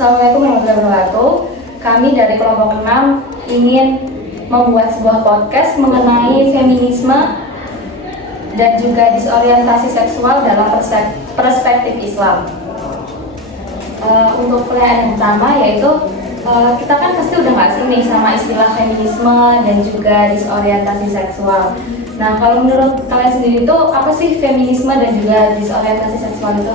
Assalamualaikum warahmatullahi wabarakatuh. Kami dari kelompok 6 ingin membuat sebuah podcast mengenai feminisme dan juga disorientasi seksual dalam perspektif Islam. Untuk pertanyaan yang pertama yaitu kita kan pasti udah nggak asing nih sama istilah feminisme dan juga disorientasi seksual. Nah, kalau menurut kalian sendiri itu apa sih feminisme dan juga disorientasi seksual itu?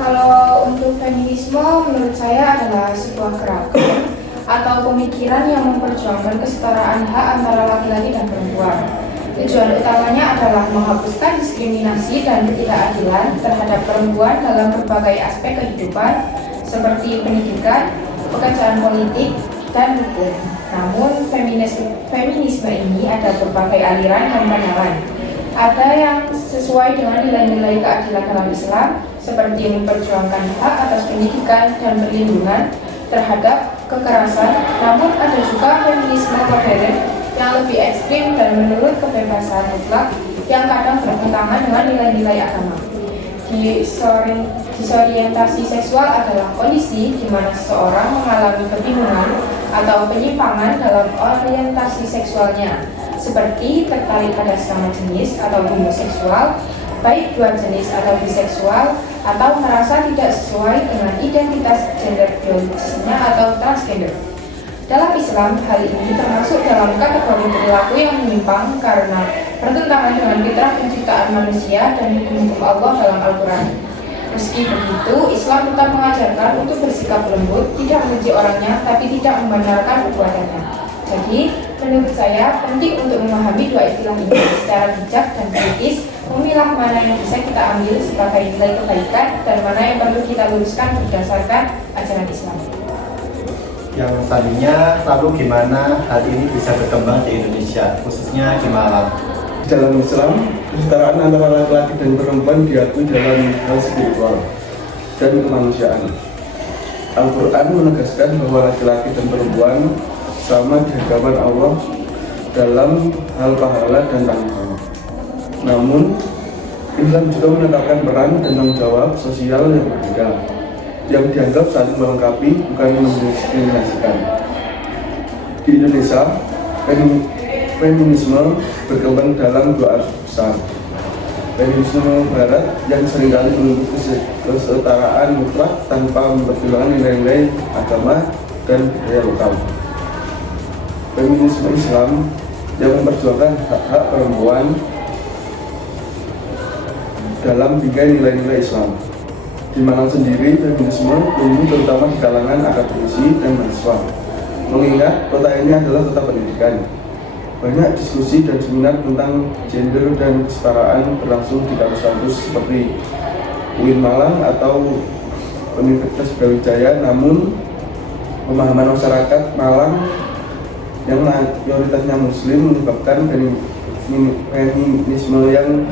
Kalau untuk feminisme menurut saya adalah sebuah gerakan atau pemikiran yang memperjuangkan kesetaraan hak antara laki-laki dan perempuan. Tujuan utamanya adalah menghapuskan diskriminasi dan ketidakadilan terhadap perempuan dalam berbagai aspek kehidupan seperti pendidikan, pekerjaan politik, dan hukum. Namun feminisme ini ada berbagai aliran dan pandangan. Ada yang sesuai dengan nilai-nilai keadilan dalam Islam, seperti memperjuangkan hak atas pendidikan dan perlindungan terhadap kekerasan. Namun ada juga feminisme modern yang lebih ekstrim dan menurut kebebasan mutlak yang kadang bertentangan dengan nilai-nilai agama. Disorientasi seksual adalah kondisi di mana seseorang mengalami kebingungan atau penyimpangan dalam orientasi seksualnya, seperti tertarik pada sesama jenis atau homoseksual, baik dua jenis atau biseksual, atau merasa tidak sesuai dengan identitas gender biologisnya atau transgender. Dalam Islam, hal ini termasuk dalam kategori perilaku yang menyimpang karena bertentangan dengan fitrah penciptaan manusia dan hukum-hukum Allah dalam Al-Quran. Meski begitu, Islam tetap mengajarkan untuk bersikap lembut, tidak membenci orangnya, tapi tidak membenarkan perbuatannya. Jadi, menurut saya penting untuk memahami dua istilah ini secara bijak dan kritis, memilah mana yang bisa kita ambil sebagai nilai kebaikan dan mana yang perlu kita luruskan berdasarkan ajaran Islam. Yang selanjutnya, lalu gimana hal ini bisa berkembang di Indonesia, khususnya di Malang? Dalam Islam, kesetaraan antara laki-laki dan perempuan diakui dalam hal spiritual dan kemanusiaan. Al-Quran menegaskan bahwa laki-laki dan perempuan sama di hadapan Allah dalam hal pahala dan tanggung jawab. Namun, Islam juga menetapkan peran dan tanggung jawab sosial yang berbeda, yang dianggap saling melengkapi, bukan mendiskriminasikan. Di Indonesia, feminisme berkembang dalam dua arus besar. Feminisme Barat yang seringkali menuntut kesetaraan mutlak tanpa mempertimbangkan nilai-nilai agama dan budaya lokal. Feminisme Islam yang memperjuangkan hak-hak perempuan dalam bingkai nilai-nilai Islam. Di Malang sendiri, feminisme tumbuh terutama di kalangan akademisi dan mahasiswa. Mengingat kota ini adalah kota pendidikan, banyak diskusi dan seminar tentang gender dan kesetaraan berlangsung di kampus-kampus seperti UIN Malang atau Universitas Brawijaya. Namun, pemahaman masyarakat Malang yang mayoritasnya Muslim menyebabkan feminisme yang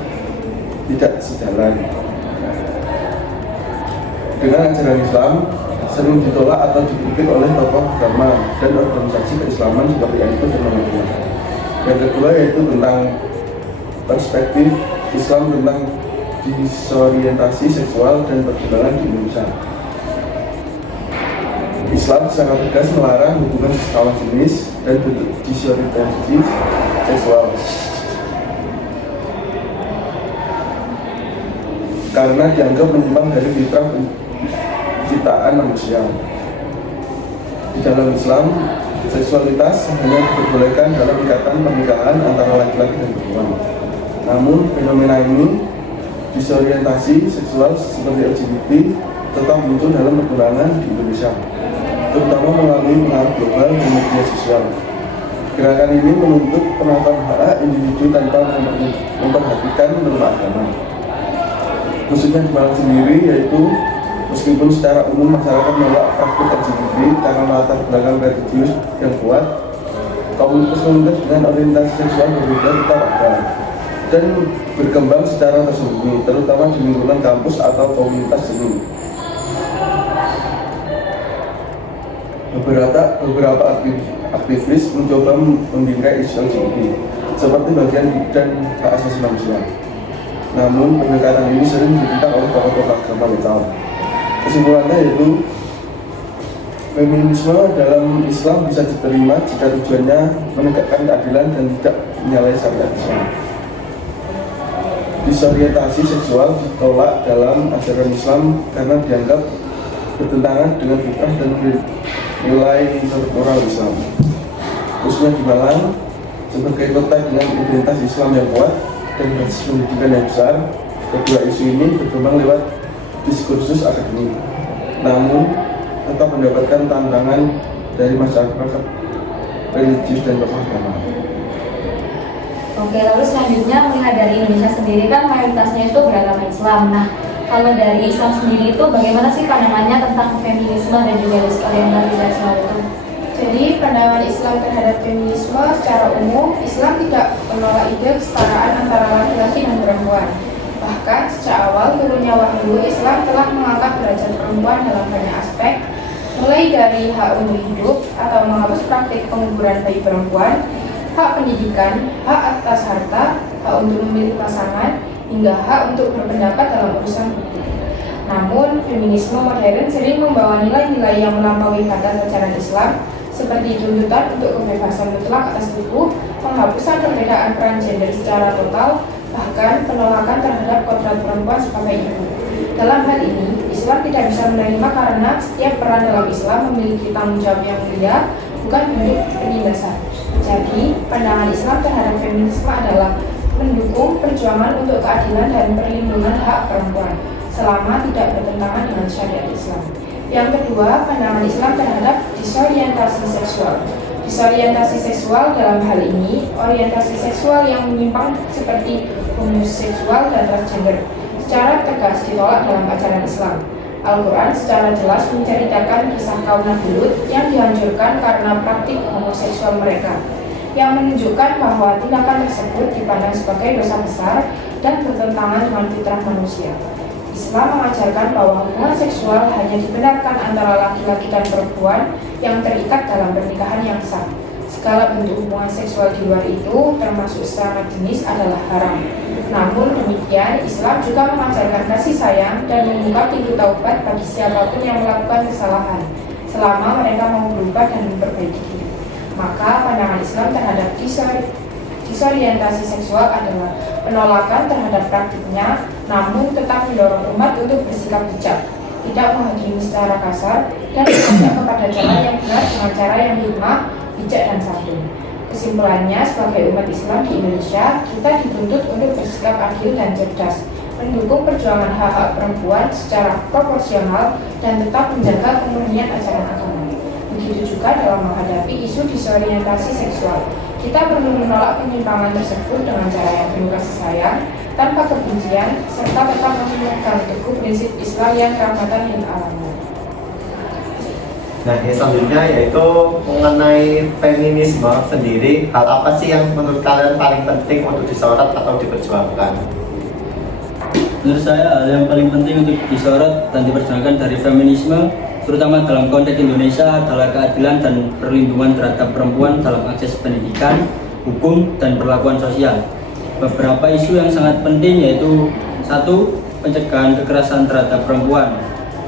tidak sejalan dengan ajaran Islam, sering ditolak atau dikritik oleh tokoh agama dan organisasi keislaman seperti NU dan Muhammadiyah. Yang kedua yaitu tentang perspektif Islam tentang disorientasi seksual dan perkembangan di Indonesia. Islam secara tegas melarang hubungan sesama jenis dan disorientasi seksual karena dianggap menyimpang dari fitrah penciptaan manusia. Di dalam Islam, seksualitas hanya diperbolehkan dalam ikatan pernikahan antara laki-laki dan perempuan. Namun fenomena ini disorientasi seksual seperti LGBT tetap muncul dalam perkembangan di Indonesia, terutama melalui pengaruh global dan media sosial. Gerakan ini menuntut penerapan hak individu tanpa memperhatikan norma agama. Khususnya di Malang sendiri, yaitu meskipun secara umum masyarakat menolak praktik LGBT karena latar belakang religius yang kuat, komunitas-komunitas dengan orientasi seksual berbeda tetap ada dan berkembang secara tersembunyi, terutama di lingkungan kampus atau komunitas seni. Beberapa aktivis mencoba membingkai isu LGBT seperti bagian dan hak asasi manusia. Namun pendekatan ini sering ditentang oleh tokoh-tokoh agama lokal. Kesimpulannya yaitu feminisme dalam Islam bisa diterima jika tujuannya menegakkan keadilan dan tidak menyalahi syariat Islam. Disorientasi seksual ditolak dalam ajaran Islam karena dianggap bertentangan dengan fitrah dan nilai moral Islam. Khususnya di Malang, sebagai kota dengan identitas Islam yang kuat dan basis pendidikan yang besar, kedua isu ini berkembang lewat diskursus akademik, namun tetap mendapatkan tantangan dari masyarakat religius dan tokoh agama. Oke, lalu selanjutnya melihat dari Indonesia sendiri kan mayoritasnya itu beragama Islam. Nah, kalau dari Islam sendiri itu bagaimana sih pandangannya tentang feminisme dan juga disorientasi seksual itu? Jadi pandangan Islam terhadap feminisme secara umum, Islam tidak menolak ide kesetaraan antara laki-laki dan perempuan. Bahkan sejak awal turunnya wahyu, Islam telah mengangkat derajat perempuan dalam banyak aspek, mulai dari hak untuk hidup atau menghapus praktik penguburan bayi perempuan, hak pendidikan, hak atas harta, hak untuk memilih pasangan, hingga hak untuk berpendapat dalam urusan publik. Namun, feminisme modern sering membawa nilai-nilai yang melampaui batas ajaran Islam, seperti tuntutan untuk kebebasan mutlak atas tubuh, penghapusan perbedaan peran gender secara total, bahkan penolakan terhadap kodrat perempuan sebagai ibu. Dalam hal ini, Islam tidak bisa menerima karena setiap peran dalam Islam memiliki tanggung jawab yang mulia, bukan bentuk penindasan. Jadi, pandangan Islam terhadap feminisme adalah mendukung perjuangan untuk keadilan dan perlindungan hak perempuan, selama tidak bertentangan dengan syariat Islam. Yang kedua, pandangan Islam terhadap disorientasi seksual. Disorientasi seksual dalam hal ini, orientasi seksual yang menyimpang seperti homoseksual dan transgender, secara tegas ditolak dalam ajaran Islam. Al-Quran secara jelas menceritakan kisah kaum Nabi Lut yang dihancurkan karena praktik homoseksual mereka, yang menunjukkan bahwa tindakan tersebut dipandang sebagai dosa besar dan bertentangan dengan fitrah manusia. Islam mengajarkan bahwa hubungan seksual hanya dibenarkan antara laki-laki dan perempuan yang terikat dalam pernikahan yang sah. Segala bentuk hubungan seksual di luar itu, termasuk sesama jenis, adalah haram. Namun demikian, Islam juga mengajarkan kasih sayang dan membuka pintu taubat bagi siapapun yang melakukan kesalahan, selama mereka mau berubah dan memperbaiki diri. Maka pandangan Islam terhadap disorientasi seksual adalah penolakan terhadap praktiknya, namun tetap mendorong umat untuk bersikap bijak, tidak menghakimi secara kasar, dan mengajak kepada jalan yang benar dengan cara yang hikmah, bijak, dan santun. Kesimpulannya, sebagai umat Islam di Indonesia, kita dituntut untuk bersikap adil dan cerdas, mendukung perjuangan hak-hak perempuan secara proporsional, dan tetap menjaga kemurnian ajaran agama. Begitu juga dalam menghadapi isu disorientasi seksual. Kita perlu menolak penyimpangan tersebut dengan cara yang penuh kasih sayang, tanpa kebencian, serta tetap memegang teguh prinsip Islam yang rahmatan lil alamin. Nah, yang selanjutnya yaitu mengenai feminisme sendiri, hal apa sih yang menurut kalian paling penting untuk disorot atau diperjuangkan? Menurut saya, hal yang paling penting untuk disorot dan diperjuangkan dari feminisme, terutama dalam konteks Indonesia, adalah keadilan dan perlindungan terhadap perempuan dalam akses pendidikan, hukum, dan perlakuan sosial. Beberapa isu yang sangat penting yaitu: 1. Pencegahan kekerasan terhadap perempuan.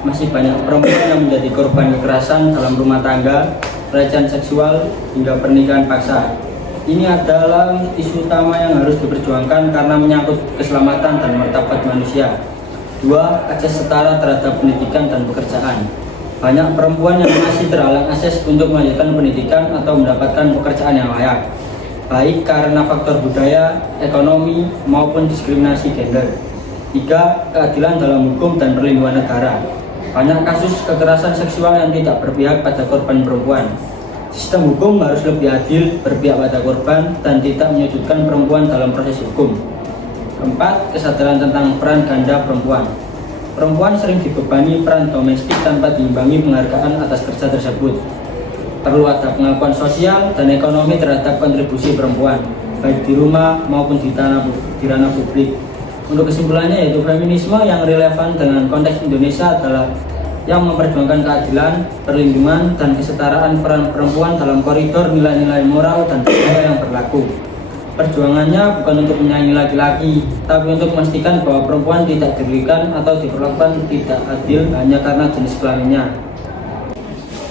Masih banyak perempuan yang menjadi korban kekerasan dalam rumah tangga, pelecehan seksual, hingga pernikahan paksa. Ini adalah isu utama yang harus diperjuangkan karena menyangkut keselamatan dan martabat manusia. 2. Akses setara terhadap pendidikan dan pekerjaan. Banyak perempuan yang masih terhalang akses untuk melanjutkan pendidikan atau mendapatkan pekerjaan yang layak, baik karena faktor budaya, ekonomi, maupun diskriminasi gender. 3. Keadilan dalam hukum dan perlindungan negara. Banyak kasus kekerasan seksual yang tidak berpihak pada korban perempuan. Sistem hukum harus lebih adil, berpihak pada korban, dan tidak menyudutkan perempuan dalam proses hukum. 4. Kesadaran tentang peran ganda perempuan. Perempuan sering dibebani peran domestik tanpa diimbangi penghargaan atas kerja tersebut. Perlu ada pengakuan sosial dan ekonomi terhadap kontribusi perempuan, baik di rumah maupun di ranah publik. Untuk kesimpulannya, yaitu feminisme yang relevan dengan konteks Indonesia adalah yang memperjuangkan keadilan, perlindungan, dan kesetaraan peran perempuan dalam koridor nilai-nilai moral dan budaya yang berlaku. Perjuangannya bukan untuk menyaingi laki-laki, tapi untuk memastikan bahwa perempuan tidak dirugikan atau diperlakukan tidak adil hanya karena jenis kelaminnya.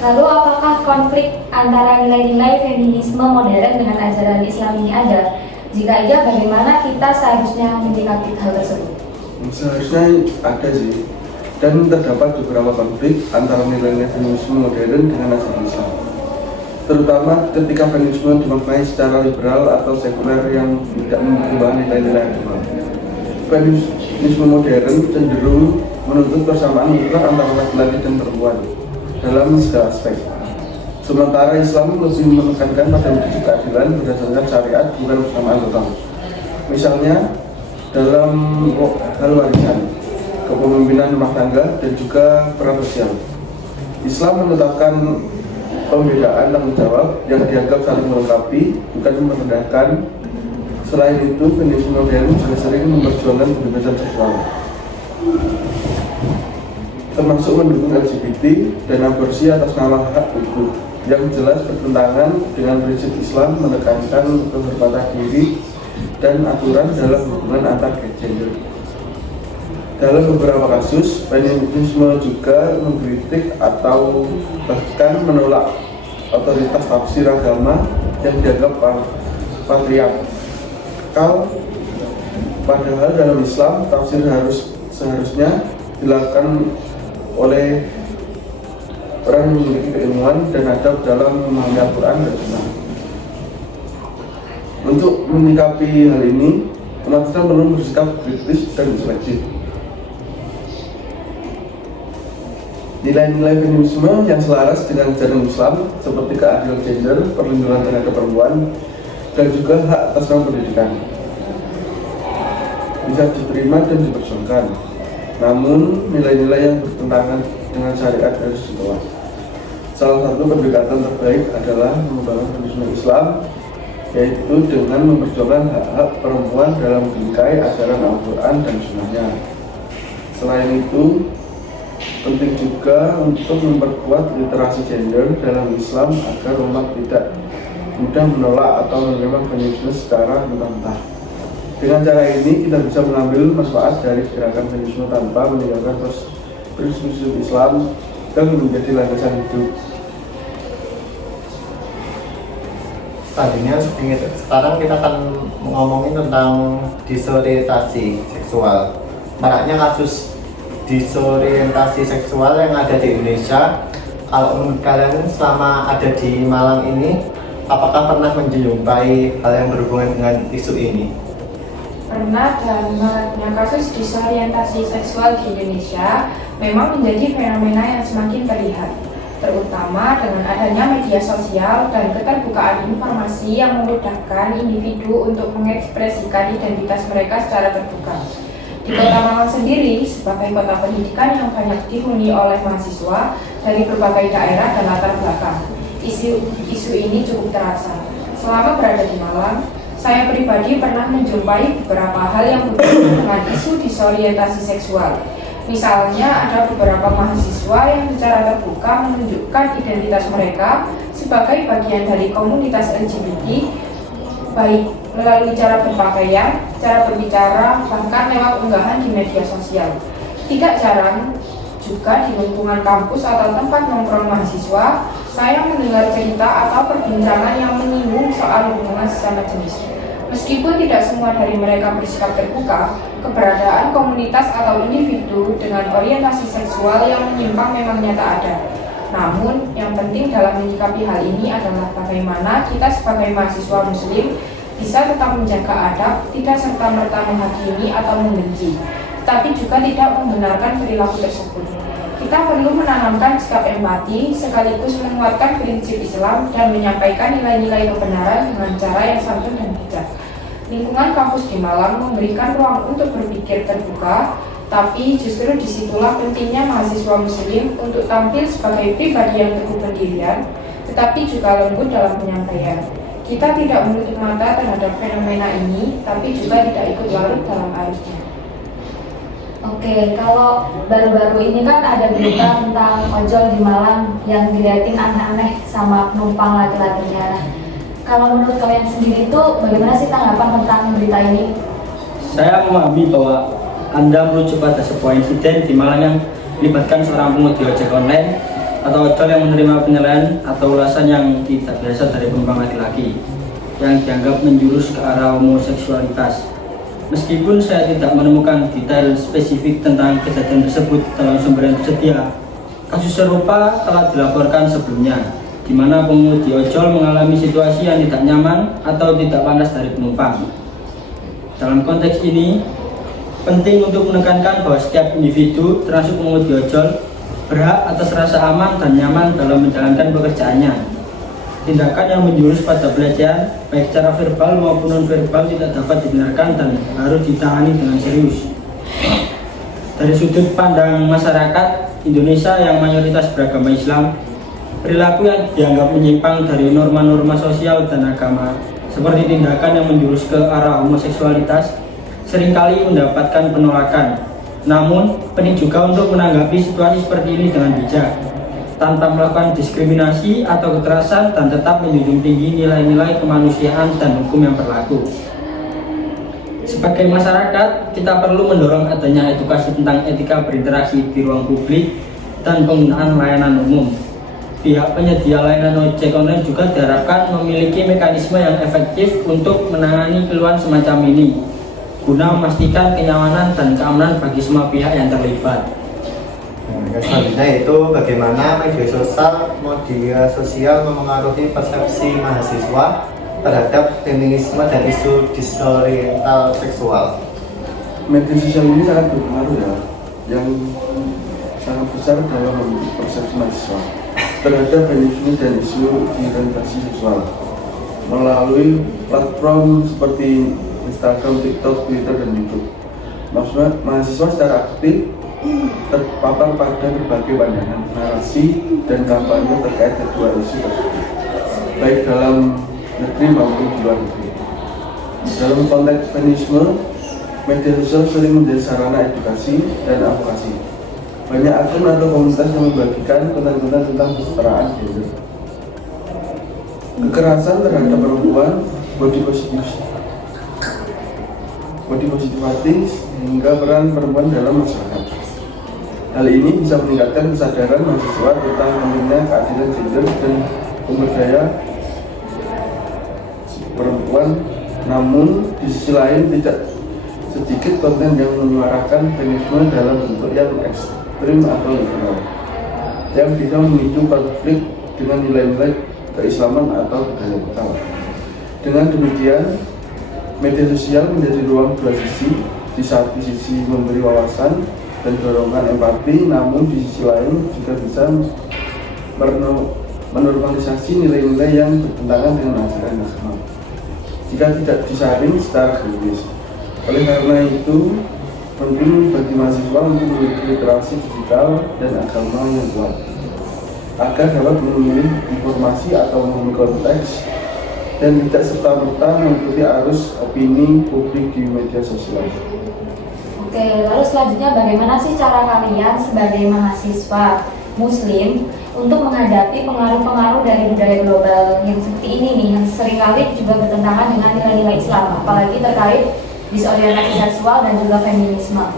Lalu apakah konflik antara nilai-nilai feminisme modern dengan ajaran Islam ini ada? Jika iya, bagaimana kita seharusnya menyikapi hal tersebut? Seharusnya ada sih, dan terdapat beberapa konflik antara nilai-nilai feminisme modern dengan ajaran Islam, terutama ketika feminisme dimaknai secara liberal atau sekuler yang tidak mengubah nilai-nilai agama. Feminisme modern cenderung menuntut persamaan mutlak antara laki-laki dan perempuan dalam segala aspek. Sementara Islam lebih menekankan pada wujud keadilan berdasarkan syariat, bukan persamaan total. Misalnya dalam hal warisan, kepemimpinan rumah tangga, dan juga peran sosial. Islam menetapkan pembedaan tanggung jawab yang dianggap saling melengkapi, bukan merendahkan. Selain itu, feminisme modern juga sering memperjuangkan kebebasan seksual, termasuk mendukung LGBT dan aborsi atas nama hak tubuh, yang jelas bertentangan dengan prinsip Islam menekankan kehormatan diri dan aturan dalam hubungan antar gender. Dalam beberapa kasus, feminisme juga mengkritik atau bahkan menolak otoritas tafsir agama yang dianggap patriarkal. Padahal dalam Islam, tafsir seharusnya dilakukan oleh orang yang memiliki keilmuan dan adab dalam memahami Al-Quran dan Sunnah. Untuk menyikapi hal ini, umat Islam perlu bersikap kritis dan selektif. Nilai-nilai feminisme yang selaras dengan ajaran Islam seperti keadilan gender, perlindungan tenaga perempuan, dan juga hak atas nama pendidikan bisa diterima dan diperjuangkan. Namun, nilai-nilai yang bertentangan dengan syariat harus ditolak. Salah satu pendekatan terbaik adalah membangun feminisme Islam, yaitu dengan memperjuangkan hak-hak perempuan dalam bingkai ajaran Al-Quran dan Sunnahnya. Selain itu, penting juga untuk memperkuat literasi gender dalam Islam agar umat tidak mudah menolak atau menerima feminisme secara mentah-mentah. Dengan cara ini, kita bisa mengambil manfaat dari gerakan feminisme tanpa meninggalkan prinsip Islam dan menjadi landasan hidup. Selanjutnya, sekarang kita akan ngomongin tentang disorientasi seksual. Maraknya kasus disorientasi seksual yang ada di Indonesia. Kalau menurut kalian selama ada di Malang ini, apakah pernah menjumpai hal yang berhubungan dengan isu ini? Pernah, dan maraknya kasus disorientasi seksual di Indonesia memang menjadi fenomena yang semakin terlihat, terutama dengan adanya media sosial dan keterbukaan informasi yang memudahkan individu untuk mengekspresikan identitas mereka secara terbuka. Di Kota Malang sendiri, sebagai kota pendidikan yang banyak dihuni oleh mahasiswa dari berbagai daerah dan latar belakang, isu ini cukup terasa. Selama berada di Malang, saya pribadi pernah menjumpai beberapa hal yang berhubungan dengan isu disorientasi seksual. Misalnya, ada beberapa mahasiswa yang secara terbuka menunjukkan identitas mereka sebagai bagian dari komunitas LGBT, baik melalui cara berpakaian, cara berbicara, bahkan lewat unggahan di media sosial. Tidak jarang juga di lingkungan kampus atau tempat nongkrong mahasiswa, saya mendengar cerita atau perbincangan yang menyinggung soal hubungan sesama jenis. Meskipun tidak semua dari mereka bersikap terbuka, keberadaan komunitas atau individu dengan orientasi seksual yang menyimpang memang nyata ada. Namun, yang penting dalam menyikapi hal ini adalah bagaimana kita sebagai mahasiswa muslim bisa tetap menjaga adab, tidak serta-merta menghakimi atau membenci, tetapi juga tidak membenarkan perilaku tersebut. Kita perlu menanamkan sikap empati sekaligus menguatkan prinsip Islam dan menyampaikan nilai-nilai kebenaran dengan cara yang santun dan bijak. Lingkungan kampus di Malang memberikan ruang untuk berpikir terbuka, tapi justru disitulah pentingnya mahasiswa muslim untuk tampil sebagai pribadi yang teguh pendirian, tetapi juga lembut dalam penyampaian. Kita tidak menutup mata terhadap fenomena ini, tapi juga tidak ikut larut dalam arusnya. Oke, kalau baru-baru ini kan ada berita tentang ojol di Malang yang dilihatin aneh-aneh sama penumpang laki-lakinya. Kalau menurut kalian sendiri itu bagaimana sih tanggapan tentang berita ini? Saya memahami bahwa Anda merujuk pada sebuah insiden di Malang yang melibatkan seorang pengemudi ojek online atau ojol yang menerima penilaian atau ulasan yang tidak biasa dari penumpang laki-laki yang dianggap menjurus ke arah homoseksualitas. Meskipun saya tidak menemukan detail spesifik tentang kejadian tersebut dalam sumber yang tersedia, kasus serupa telah dilaporkan sebelumnya, di mana pengemudi ojol mengalami situasi yang tidak nyaman atau tidak pantas dari penumpang. Dalam konteks ini, penting untuk menekankan bahwa setiap individu, termasuk pengemudi ojol, berhak atas rasa aman dan nyaman dalam menjalankan pekerjaannya. Tindakan yang menjurus pada pelecehan, baik secara verbal maupun non-verbal, tidak dapat dibenarkan dan harus ditangani dengan serius. Dari sudut pandang masyarakat Indonesia yang mayoritas beragama Islam, perilaku yang dianggap menyimpang dari norma-norma sosial dan agama, seperti tindakan yang menjurus ke arah homoseksualitas, seringkali mendapatkan penolakan. Namun, penting juga untuk menanggapi situasi seperti ini dengan bijak, tanpa melakukan diskriminasi atau kekerasan, dan tetap menjunjung tinggi nilai-nilai kemanusiaan dan hukum yang berlaku. Sebagai masyarakat, kita perlu mendorong adanya edukasi tentang etika berinteraksi di ruang publik dan penggunaan layanan umum. Pihak penyedia layanan ojek online juga diharapkan memiliki mekanisme yang efektif untuk menangani keluhan semacam ini, guna memastikan kenyamanan dan keamanan bagi semua pihak yang terlibat. Selanjutnya itu bagaimana media sosial memengaruhi persepsi mahasiswa terhadap feminisme dan isu disoriental seksual. Media sosial ini sangat berpengaruh ya, yang sangat besar dalam persepsi mahasiswa terhadap feminisme dan isu disorientasi seksual melalui platform seperti Instagram, TikTok, Twitter, dan YouTube. Maksudnya mahasiswa secara aktif terpapar pada berbagai pandangan, narasi, dan kampanye terkait kedua isu tersebut, baik dalam negeri maupun di luar negeri. Dalam konteks feminisme, media sosial sering menjadi sarana edukasi dan advokasi. Banyak akun atau komunitas yang membagikan konten-konten tentang kesetaraan gender, kekerasan terhadap perempuan, body positivity, hingga peran perempuan dalam masyarakat. Hal ini bisa meningkatkan kesadaran mahasiswa tentang pentingnya keadilan gender dan pemberdayaan perempuan. Namun di sisi lain, tidak sedikit konten yang menyuarakan feminisme dalam bentuk yang ekstrim atau liberal, yang bisa memicu konflik dengan nilai-nilai keislaman atau budaya lokal. Dengan demikian, media sosial menjadi ruang dua sisi. Di satu sisi memberi wawasan dan dorongan empati, namun di sisi lain juga bisa menormalisasi nilai-nilai yang bertentangan dengan ajaran agama jika tidak disaring secara kritis. Oleh karena itu, penting bagi mahasiswa untuk memiliki literasi digital dan agama yang kuat agar dapat memilih informasi atau memahami konteks dan tidak serta-merta mengikuti arus opini publik di media sosial. Oke, lalu selanjutnya bagaimana sih cara kalian sebagai mahasiswa muslim untuk menghadapi pengaruh-pengaruh dari budaya global yang seperti ini nih, yang seringkali juga bertentangan dengan nilai-nilai Islam, apalagi terkait disorientasi seksual dan juga feminisme.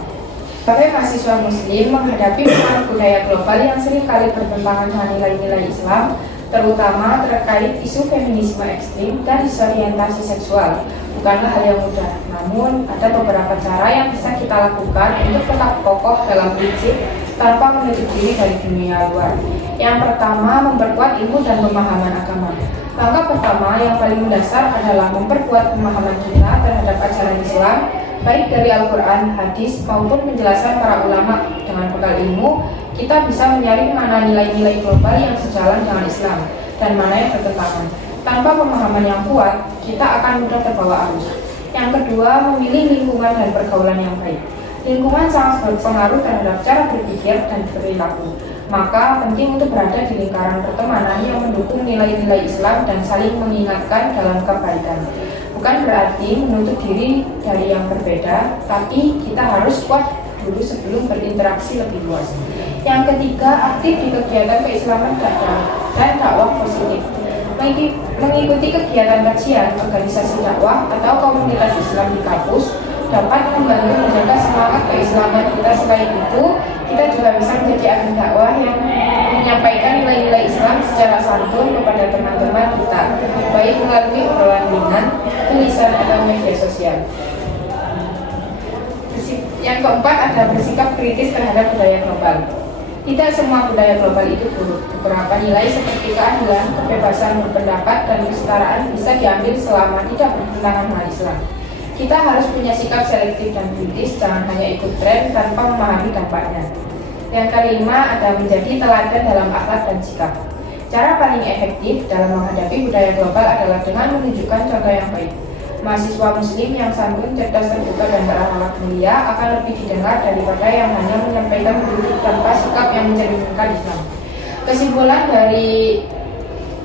Sebagai mahasiswa muslim menghadapi pengaruh budaya global yang seringkali bertentangan dengan nilai-nilai Islam, terutama terkait isu feminisme ekstrim dan disorientasi seksual, bukanlah hal yang mudah. Namun, ada beberapa cara yang bisa kita lakukan untuk tetap kokoh dalam prinsip tanpa menutup diri dari dunia luar. Yang pertama, memperkuat ilmu dan pemahaman agama. Langkah pertama yang paling mendasar adalah memperkuat pemahaman kita terhadap ajaran Islam baik dari Al-Quran, hadis, maupun penjelasan para ulama. Dengan bekal ilmu, kita bisa menyaring mana nilai-nilai global yang sejalan dengan Islam dan mana yang bertentangan. Tanpa pemahaman yang kuat, kita akan mudah terbawa arus. Yang kedua, memilih lingkungan dan pergaulan yang baik. Lingkungan sangat berpengaruh terhadap cara berpikir dan perilaku. Maka penting untuk berada di lingkaran pertemanan yang mendukung nilai-nilai Islam dan saling mengingatkan dalam kebaikan. Bukan berarti menutup diri dari yang berbeda, tapi kita harus kuat dulu sebelum berinteraksi lebih luas. Yang ketiga, aktif di kegiatan keislaman dan dakwah positif. Mengikuti kegiatan kajian, organisasi dakwah, atau komunitas Islam di kampus dapat membantu menjaga semangat keislaman kita. Selain itu, kita juga bisa menjadi agen dakwah yang menyampaikan nilai-nilai Islam secara santun kepada teman-teman kita, baik melalui obrolan ringan, tulisan, atau media sosial. Yang keempat ada bersikap kritis terhadap budaya global. Tidak semua budaya global itu buruk. Beberapa nilai seperti keadilan, kebebasan berpendapat, dan kesetaraan bisa diambil selama tidak bertentangan dengan Islam. Kita harus punya sikap selektif dan kritis, jangan hanya ikut tren tanpa memahami dampaknya. Yang kelima ada menjadi teladan dalam akhlak dan sikap. Cara paling efektif dalam menghadapi budaya global adalah dengan menunjukkan contoh yang baik. Mahasiswa muslim yang santun, cerdas, terbuka, dan berakhlak mulia akan lebih didengar daripada yang hanya menyampaikan kritik tanpa sikap yang mencerminkan Islam. Kesimpulan dari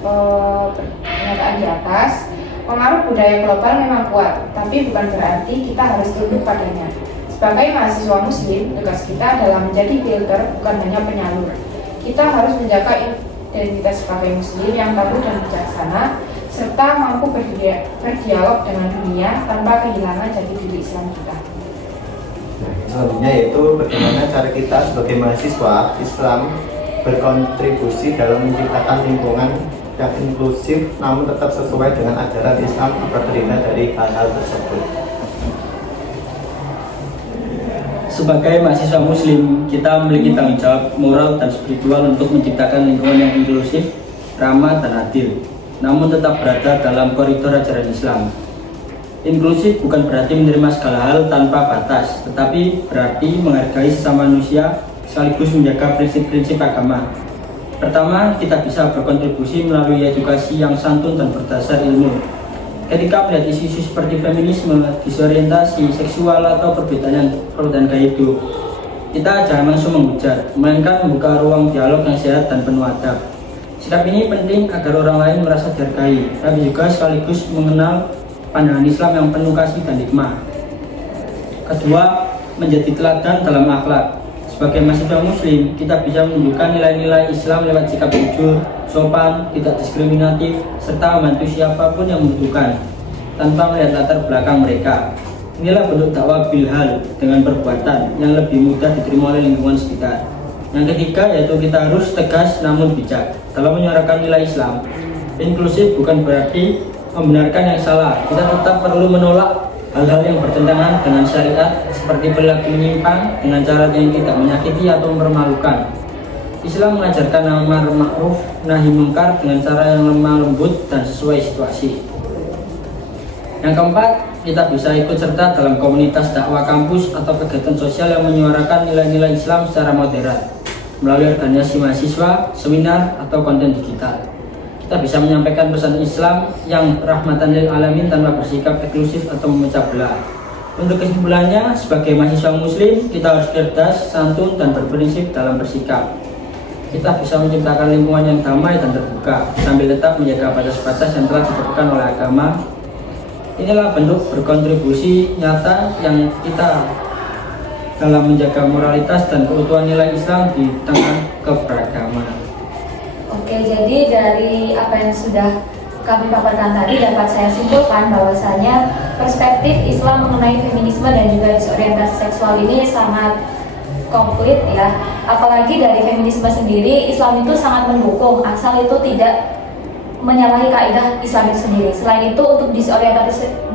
pernyataan di atas, pengaruh budaya global memang kuat, tapi bukan berarti kita harus tunduk padanya. Sebagai mahasiswa muslim, tugas kita adalah menjadi filter, bukan hanya penyalur. Kita harus menjaga identitas sebagai muslim yang tangguh dan bijaksana, serta mampu berdialog dengan dunia tanpa kehilangan jati diri Islam kita. Selanjutnya yaitu bagaimana cara kita sebagai mahasiswa Islam berkontribusi dalam menciptakan lingkungan yang inklusif namun tetap sesuai dengan ajaran Islam agar terhindar dari hal-hal tersebut. Sebagai mahasiswa muslim, kita memiliki tanggung jawab moral dan spiritual untuk menciptakan lingkungan yang inklusif, ramah, dan adil, namun tetap berada dalam koridor ajaran Islam. Inklusif bukan berarti menerima segala hal tanpa batas, tetapi berarti menghargai sesama manusia sekaligus menjaga prinsip-prinsip agama. Pertama, kita bisa berkontribusi melalui edukasi yang santun dan berdasar ilmu. Ketika melihat isu-isu seperti feminisme, disorientasi seksual, atau perbedaan gaya hidup, kita jangan langsung menghujat, melainkan membuka ruang dialog yang sehat dan penuh adab. Sikap ini penting agar orang lain merasa dihargai, tapi juga sekaligus mengenal pandangan Islam yang penuh kasih dan hikmah. Kedua, menjadi teladan dalam akhlak. Sebagai mahasiswa muslim, kita bisa menunjukkan nilai-nilai Islam lewat sikap jujur, sopan, tidak diskriminatif, serta membantu siapapun yang membutuhkan, tanpa melihat latar belakang mereka. Inilah bentuk dakwah bilhal dengan perbuatan yang lebih mudah diterima oleh lingkungan sekitar. Yang ketiga yaitu kita harus tegas namun bijak dalam menyuarakan nilai Islam. Inklusif bukan berarti membenarkan yang salah. Kita tetap perlu menolak hal-hal yang bertentangan dengan syariat seperti perilaku menyimpang dengan cara yang tidak menyakiti atau mempermalukan. Islam mengajarkan amar ma'ruf nahi munkar dengan cara yang lemah lembut dan sesuai situasi. Yang keempat, kita bisa ikut serta dalam komunitas dakwah kampus atau kegiatan sosial yang menyuarakan nilai-nilai Islam secara modern melalui organisasi mahasiswa, seminar, atau konten digital. Kita bisa menyampaikan pesan Islam yang rahmatan lil alamin tanpa bersikap eksklusif atau memecah belah. Untuk kesimpulannya, sebagai mahasiswa muslim, kita harus cerdas, santun, dan berprinsip dalam bersikap. Kita bisa menciptakan lingkungan yang damai dan terbuka, sambil tetap menjaga batas-batas yang telah ditentukan oleh agama. Inilah bentuk berkontribusi nyata yang kita dalam menjaga moralitas dan keutuhan nilai Islam di tengah keberagaman. Oke, jadi dari apa yang sudah kami paparkan tadi dapat saya simpulkan bahwasanya perspektif Islam mengenai feminisme dan juga disorientasi seksual ini sangat komplit ya. Apalagi dari feminisme sendiri, Islam itu sangat mendukung asal itu tidak menyalahi kaidah Islam itu sendiri. Selain itu untuk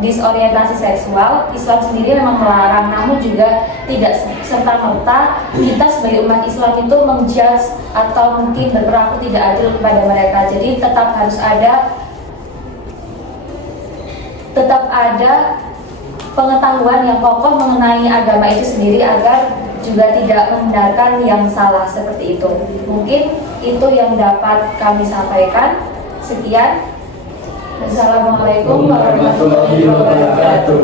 disorientasi seksual, Islam sendiri memang melarang, namun juga tidak serta-merta kita sebagai umat Islam itu menjudge atau mungkin berperilaku tidak adil kepada mereka. Jadi tetap harus ada pengetahuan yang kokoh mengenai agama itu sendiri agar juga tidak membenarkan yang salah seperti itu. Mungkin itu yang dapat kami sampaikan. Sekian. Wassalamualaikum warahmatullahi wabarakatuh.